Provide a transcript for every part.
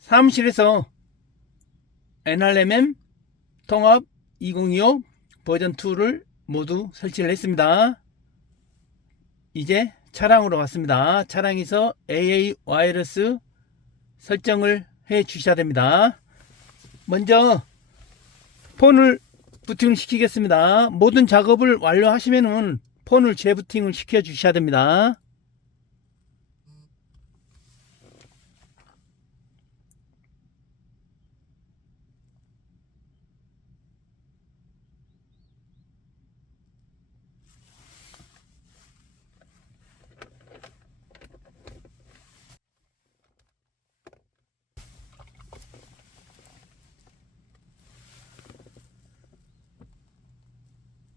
사무실에서 NRMM 통합 2025 버전 2를 모두 설치를 했습니다. 이제 차량으로 왔습니다. 차량에서 AA 와이어리스 설정을 해 주셔야 됩니다. 먼저 폰을 부팅을 시키겠습니다. 모든 작업을 완료하시면은 폰을 재부팅을 시켜 주셔야 됩니다.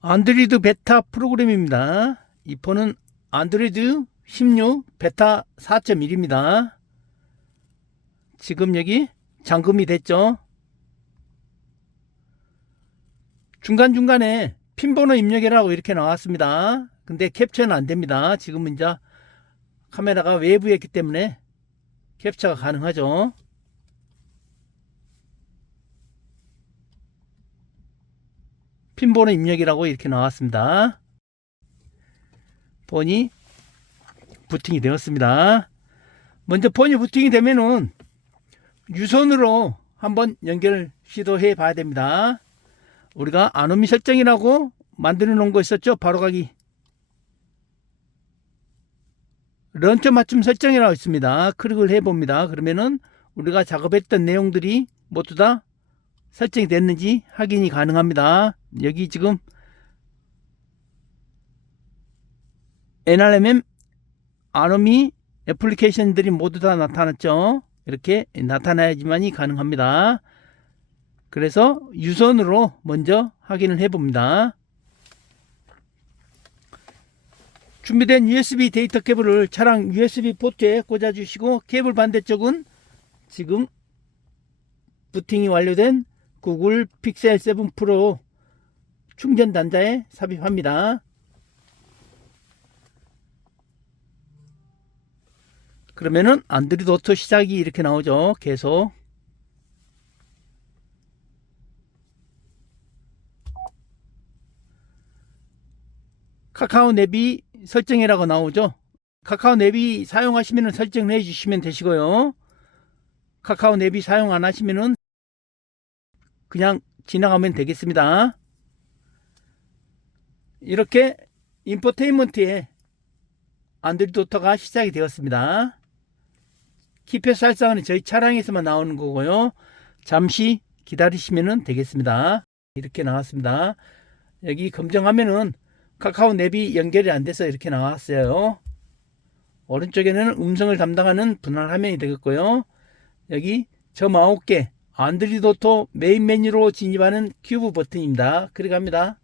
안드로이드 베타 프로그램입니다. 이 폰은 안드로이드 16 베타 4.1입니다. 지금 여기 잠금이 됐죠. 중간중간에 핀번호 입력이라고 이렇게 나왔습니다. 근데 캡처는 안됩니다. 지금은 이제 카메라가 외부에 있기 때문에 캡처가 가능하죠. 핀번호 입력이라고 이렇게 나왔습니다. 폰이 부팅이 되었습니다. 먼저 폰이 부팅이 되면은 유선으로 한번 연결 시도해 봐야 됩니다. 우리가 아노미 설정이라고 만들어 놓은 거 있었죠? 바로가기 런처 맞춤 설정이라고 있습니다. 클릭을 해 봅니다. 그러면은 우리가 작업했던 내용들이 모두 다 설정이 됐는지 확인이 가능합니다. 여기 지금 NRMM 아노미 애플리케이션들이 모두 다 나타났죠. 이렇게 나타나야지만이 가능합니다. 그래서 유선으로 먼저 확인을 해 봅니다. 준비된 USB 데이터 케이블을 차량 USB 포트에 꽂아 주시고, 케이블 반대쪽은 지금 부팅이 완료된 구글 픽셀 7 프로 충전 단자에 삽입합니다. 그러면은 안드로이드 오토 시작이 이렇게 나오죠. 계속 카카오 내비 설정이라고 나오죠. 카카오 내비 사용하시면 설정을 해 주시면 되시고요. 카카오 내비 사용 안 하시면은 그냥 지나가면 되겠습니다. 이렇게 인포테인먼트에 안드로이드 오토가 시작이 되었습니다. 키패드 살상은 저희 차량에서만 나오는 거고요. 잠시 기다리시면 되겠습니다. 이렇게 나왔습니다. 여기 검정하면은 카카오 내비 연결이 안 돼서 이렇게 나왔어요. 오른쪽에는 음성을 담당하는 분할 화면이 되겠고요. 여기 점 9개 안드로이드 오토 메인 메뉴로 진입하는 큐브 버튼입니다. 클릭합니다.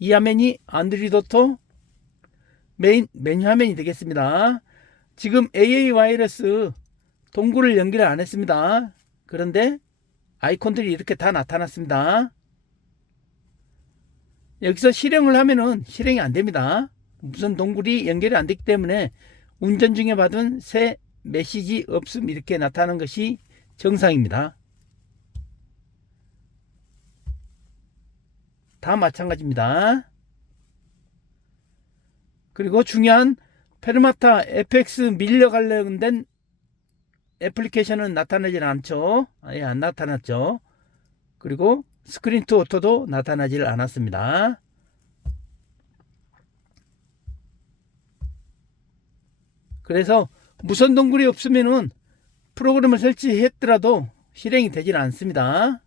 이 화면이 안드로이드 오토 메인 메뉴 화면이 되겠습니다. 지금 AA 와이어리스 동굴을 연결 안 했습니다. 그런데 아이콘들이 이렇게 다 나타났습니다. 여기서 실행을 하면은 실행이 안 됩니다. 무선 동굴이 연결이 안 되기 때문에 운전 중에 받은 새 메시지 없음 이렇게 나타나는 것이 정상입니다. 다 마찬가지입니다. 그리고 중요한 페르마타 FX 밀려 관련된 애플리케이션은 나타나질 않죠. 아예 안 나타났죠. 그리고 스크린 투 오토도 나타나질 않았습니다. 그래서 무선 동굴이 없으면은 프로그램을 설치했더라도 실행이 되질 않습니다.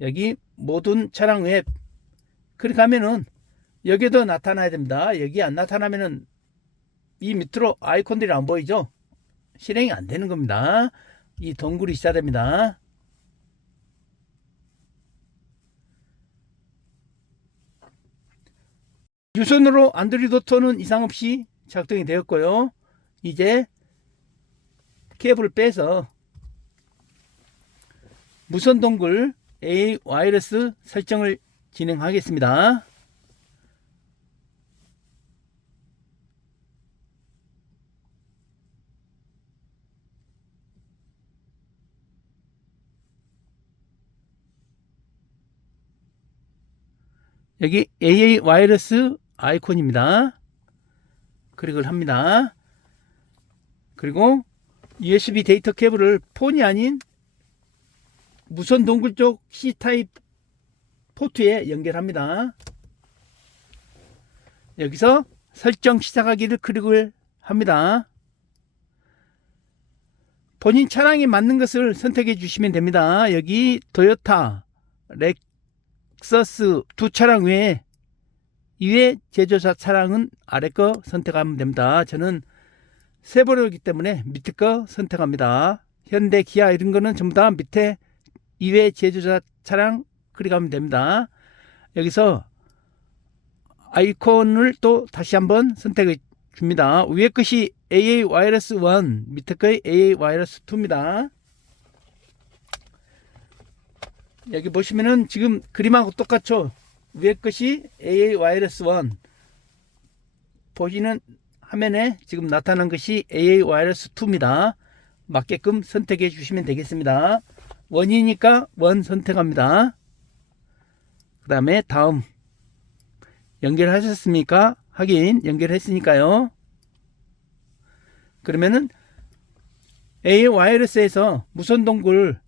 여기 모든 차량 웹 클릭하면은 여기도 나타나야 됩니다. 여기 안 나타나면은 이 밑으로 아이콘들이 안 보이죠? 실행이 안 되는 겁니다. 이 동굴이 있어야 됩니다. 유선으로 안드로이드 오토는 이상 없이 작동이 되었고요. 이제 케이블을 빼서 무선 동굴 AA 와이어리스 설정을 진행하겠습니다. 여기 AA 와이어리스 아이콘입니다. 클릭을 합니다. 그리고 USB 데이터 케이블을 폰이 아닌 무선 동굴 쪽 C타입 포트에 연결합니다. 여기서 설정 시작하기를 클릭을 합니다. 본인 차량에 맞는 것을 선택해 주시면 됩니다. 여기 토요타, 렉서스 두 차량 외에 이외 제조사 차량은 아래 거 선택하면 됩니다. 저는 세보로이기 때문에 밑에 거 선택합니다. 현대, 기아 이런 거는 전부 다 밑에 이외 제조사 차량 클릭하면 됩니다. 여기서 아이콘을 또 다시 한번 선택해 줍니다. 위에 것이 AA 와이어리스 1, 밑에 것이 AA 와이어리스 2입니다. 여기 보시면은 지금 그림하고 똑같죠? 위에 것이 AA 와이어리스 1, 보시는 화면에 지금 나타난 것이 AA 와이어리스 2입니다. 맞게끔 선택해 주시면 되겠습니다. 원이니까 원 선택합니다. 그 다음에 다음 연결하셨습니까? 하긴 연결했으니까요. 그러면은 AA 와이어리스에서 무선 동굴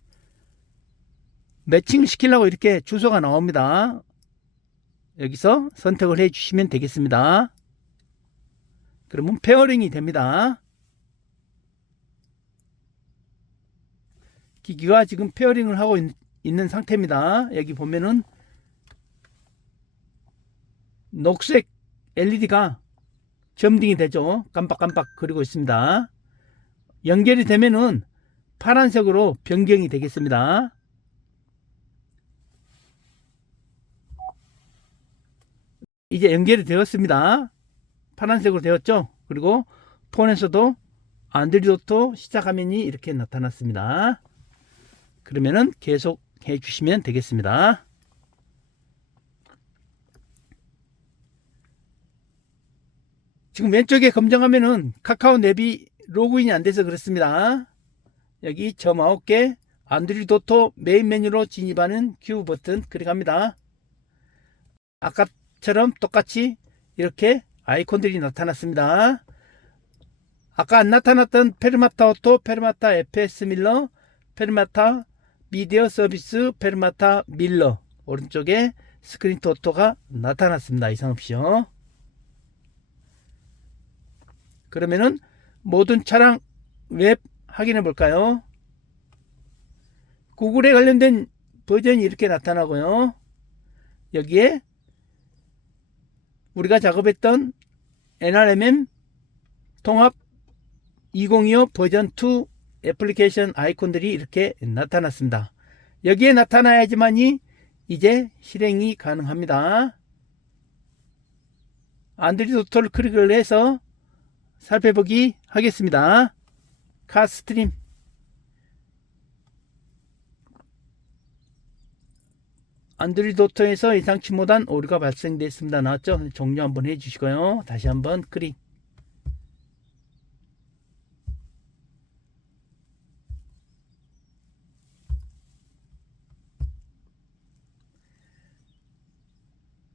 매칭 시키려고 이렇게 주소가 나옵니다. 여기서 선택을 해 주시면 되겠습니다. 그러면 페어링이 됩니다. 기기가 지금 페어링을 하고 있는 상태입니다. 여기 보면은 녹색 LED가 점등이 되죠. 깜빡깜빡 그리고 있습니다. 연결이 되면은 파란색으로 변경이 되겠습니다. 이제 연결이 되었습니다. 파란색으로 되었죠. 그리고 폰에서도 안드로이드 오토 시작 화면이 이렇게 나타났습니다. 그러면은 계속 해 주시면 되겠습니다. 지금 왼쪽에 검정화면은 카카오 내비 로그인이 안 돼서 그렇습니다. 여기 점 9개 안드로이드 오토 메인 메뉴로 진입하는 Q 버튼 클릭합니다. 아까처럼 똑같이 이렇게 아이콘들이 나타났습니다. 아까 안 나타났던 페르마타 오토, 페르마타 FS 밀러, 페르마타 미디어 서비스, 페르마타 밀러 오른쪽에 스크린 오토가 나타났습니다. 이상 없이요. 그러면은 모든 차량 웹 확인해 볼까요? 구글에 관련된 버전이 이렇게 나타나고요. 여기에 우리가 작업했던 NRMM 통합 2025 버전 2 애플리케이션 아이콘들이 이렇게 나타났습니다. 여기에 나타나야지만이 이제 실행이 가능합니다. 안드로이드 오토를 클릭을 해서 살펴보기 하겠습니다. 카스트림 안드로이드 오토에서 예상치 못한 오류가 발생됐습니다. 나왔죠? 종료 한번 해주시고요. 다시 한번 클릭.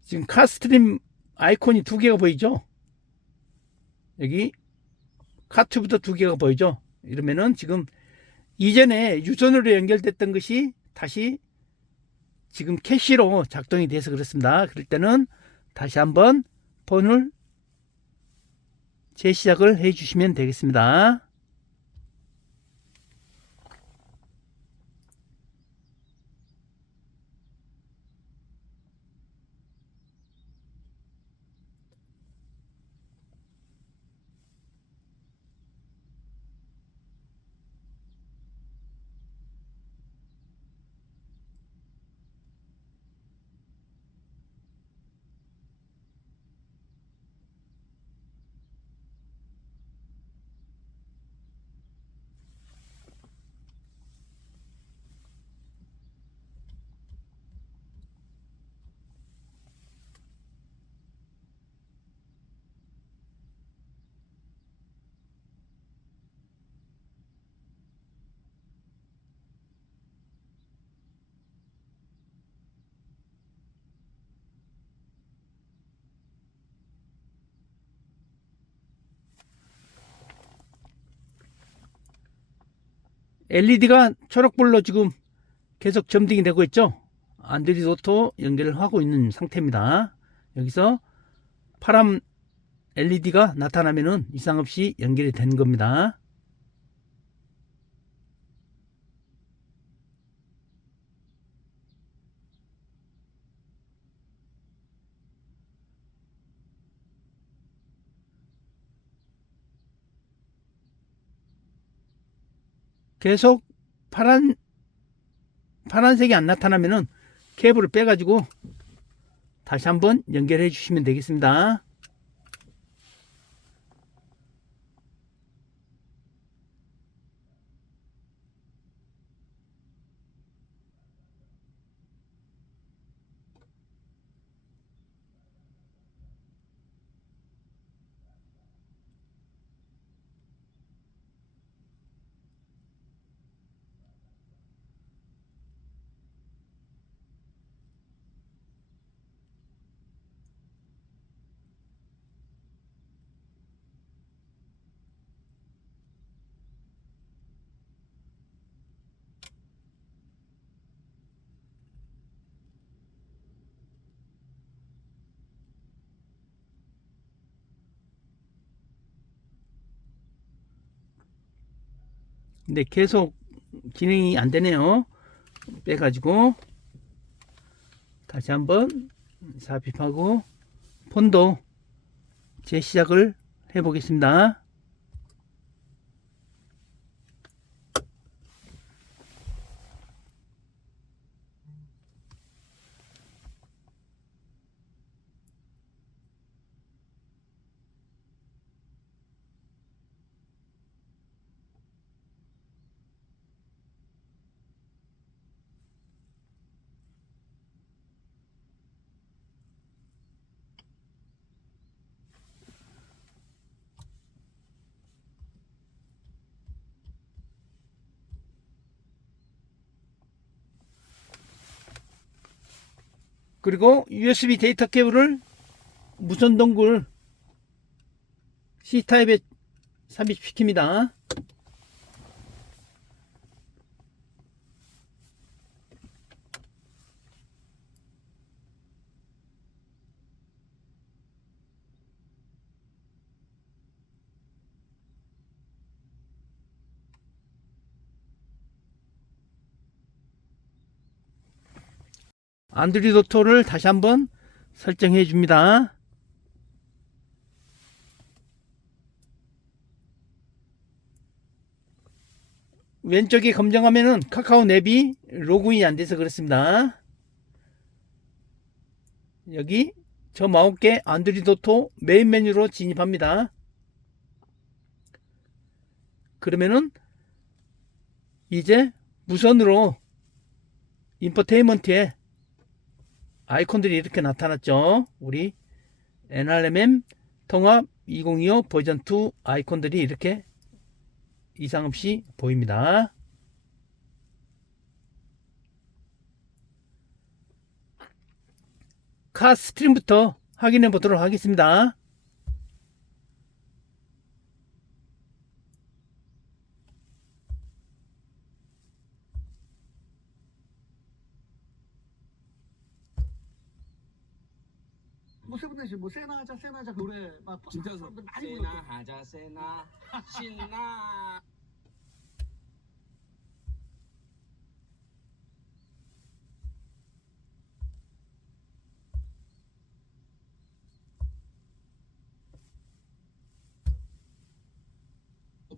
지금 카스트림 아이콘이 두 개가 보이죠? 여기 카튜브도 두 개가 보이죠? 이러면은 지금 이전에 유선으로 연결됐던 것이 다시 지금 캐시로 작동이 돼서 그렇습니다. 그럴 때는 다시 한번 폰을 재시작을 해 주시면 되겠습니다. LED가 초록불로 지금 계속 점등이 되고 있죠. 안드로이드 오토 연결을 하고 있는 상태입니다. 여기서 파란 LED가 나타나면은 이상 없이 연결이 된 겁니다. 계속 파란색이 안 나타나면은 케이블을 빼가지고 다시 한번 연결해 주시면 되겠습니다. 근데 계속 진행이 안 되네요. 빼가지고 다시 한번 삽입하고 폰도 재시작을 해 보겠습니다. 그리고 USB 데이터 케이블을 무선 동굴 C타입에 삽입시킵니다. 안드로이드 오토를 다시 한번 설정해 줍니다. 왼쪽에 검정 화면은 카카오 앱이 로그인이 안 돼서 그렇습니다. 여기 저 마우스께 안드로이드 오토 메인 메뉴로 진입합니다. 그러면은 이제 무선으로 인포테인먼트에 아이콘들이 이렇게 나타났죠. 우리 NRMM 통합 2025 버전 2 아이콘들이 이렇게 이상 없이 보입니다. 카 스트림부터 확인해 보도록 하겠습니다. 뭐 세븐넷이 뭐 세나하자 노래 막 진짜 사람들 많이 세나 불렀고. 하자 세나 신나.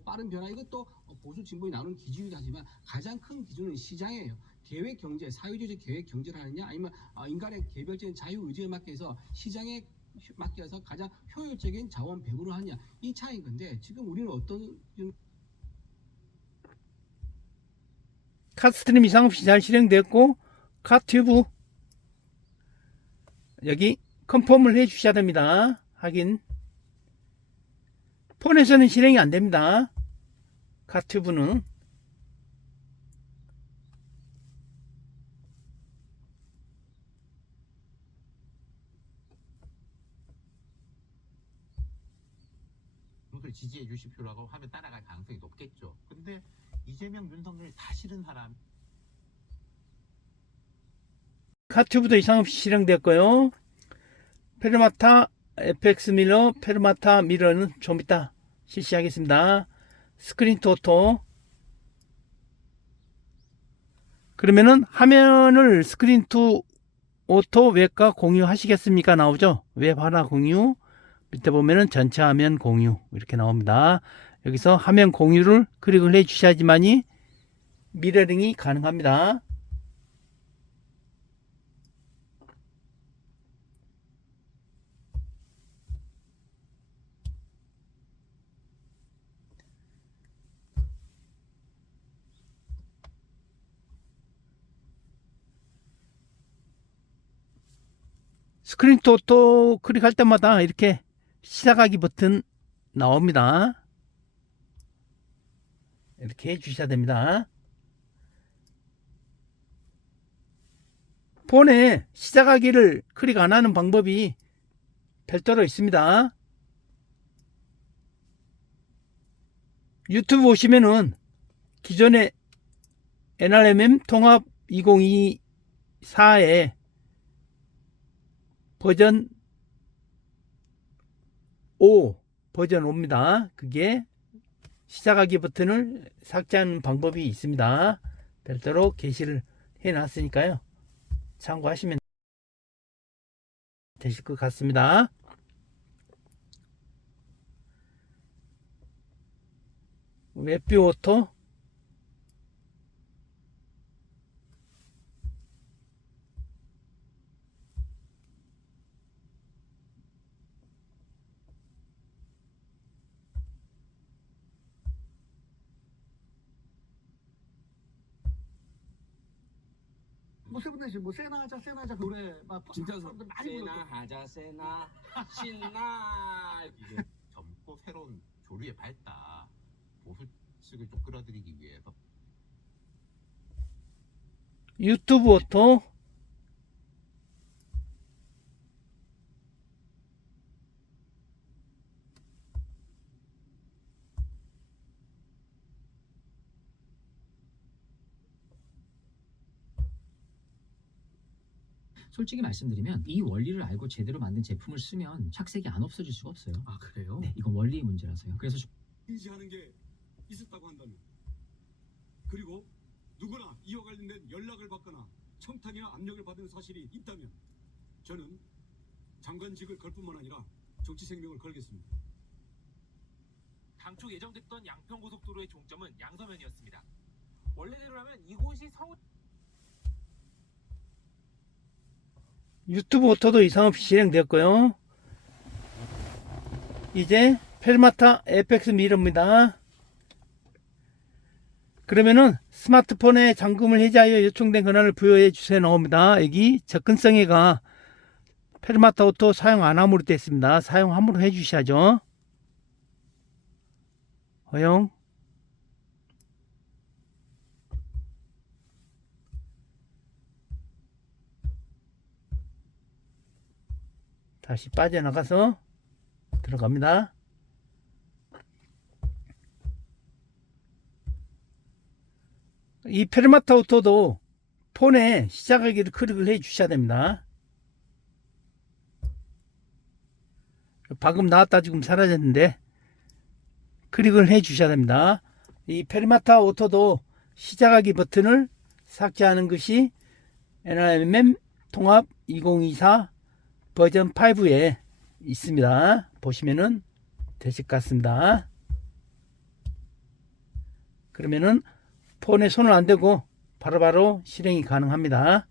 빠른 변화, 이것도 보수 진보에 나오는 기준이긴 하지만 가장 큰 기준은 시장이에요. 계획 경제, 사회주의 계획 경제를 하느냐, 아니면 인간의 개별적인 자유 의지에 맡겨서 시장에 맡겨서 가장 효율적인 자원 배분을 하느냐, 이 차이인 건데, 지금 우리는 어떤 카 스트림 이상 없이 잘 실행되었고 카 튜브 여기 컨펌을 해 주셔야 됩니다. 확인. 폰에서는 실행이 안 됩니다. 카 튜브는. 것을 지지해 주십시오라고 하면 따라갈 가능성이 높겠죠. 근데 이 이재명, 윤석열이 다 싫은 사람. 카튜브도 이상 없이 실행되었고요. 페르마타 FX 미러, 페르마타 미러는 좀 이따 실시하겠습니다. 스크린 투 오토. 그러면은 화면을 스크린 투 오토 웹과 공유하시겠습니까? 나오죠? 웹 하나 공유. 밑에 보면은 전체 화면 공유 이렇게 나옵니다. 여기서 화면 공유를 클릭을 해 주셔야지만이 미러링이 가능합니다. 스크린 투 오토 클릭할 때마다 이렇게 시작하기 버튼 나옵니다. 이렇게 해 주셔야 됩니다. 폰에 시작하기를 클릭 안 하는 방법이 별도로 있습니다. 유튜브 오시면은 기존의 NRMM 통합 2024에 버전 5 버전 5입니다. 그게 시작하기 버튼을 삭제하는 방법이 있습니다. 별도로 게시를 해 놨으니까요. 참고하시면 되실 것 같습니다. 웹뷰 오토. 뭐 세븐데이 뭐 세나하자 노래 막 진짜 사람들 많이 불렀고. 세나 하자 세나 신나 이게 젊고 새로운 조류의 발달, 보수 측을 좀 끌어들이기 위해서 유튜브 오토. 솔직히 말씀드리면 이 원리를 알고 제대로 만든 제품을 쓰면 착색이 안 없어질 수가 없어요. 아 그래요? 네, 이건 원리의 문제라서요. 그래서 인지하는 게 있었다고 한다면, 그리고 누구나 이와 관련된 연락을 받거나 청탁이나 압력을 받은 사실이 있다면 저는 장관직을 걸 뿐만 아니라 정치 생명을 걸겠습니다. 당초 예정됐던 양평고속도로의 종점은 양서면이었습니다. 원래대로라면 이곳이 서울 유튜브 오토도 이상 없이 실행되었고요. 이제 페르마타 FX 미러입니다. 그러면은 스마트폰에 잠금을 해제하여 요청된 권한을 부여해 주세요 나옵니다. 여기 접근성애가 페르마타 오토 사용 안 함으로 되어 있습니다. 사용함으로 해 주셔야죠. 허용. 다시 빠져나가서 들어갑니다. 이 페르마타 오토도 폰에 시작하기를 클릭을 해 주셔야 됩니다. 방금 나왔다 지금 사라졌는데 클릭을 해 주셔야 됩니다. 이 페르마타 오토도 시작하기 버튼을 삭제하는 것이 NRMM 통합 2024 버전 5에 있습니다. 보시면은 되실 것 같습니다. 그러면은 폰에 손을 안 대고 바로바로 실행이 가능합니다.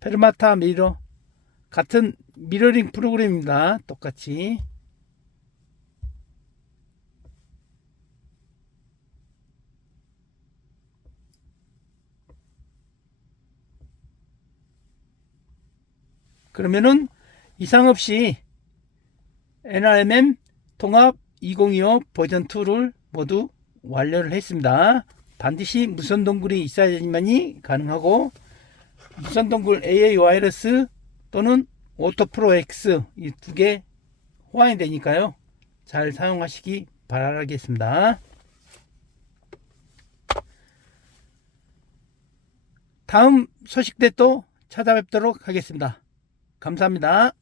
페르마타 미러 같은 미러링 프로그램입니다. 똑같이. 그러면은 이상 없이 NRMM 통합 2025 버전 2를 모두 완료를 했습니다. 반드시 무선 동굴이 있어야지만이 가능하고 무선 동굴 AA 와이러스 또는 오토프로 X 이 두 개 호환이 되니까요. 잘 사용하시기 바라겠습니다. 다음 소식 때 또 찾아뵙도록 하겠습니다. 감사합니다.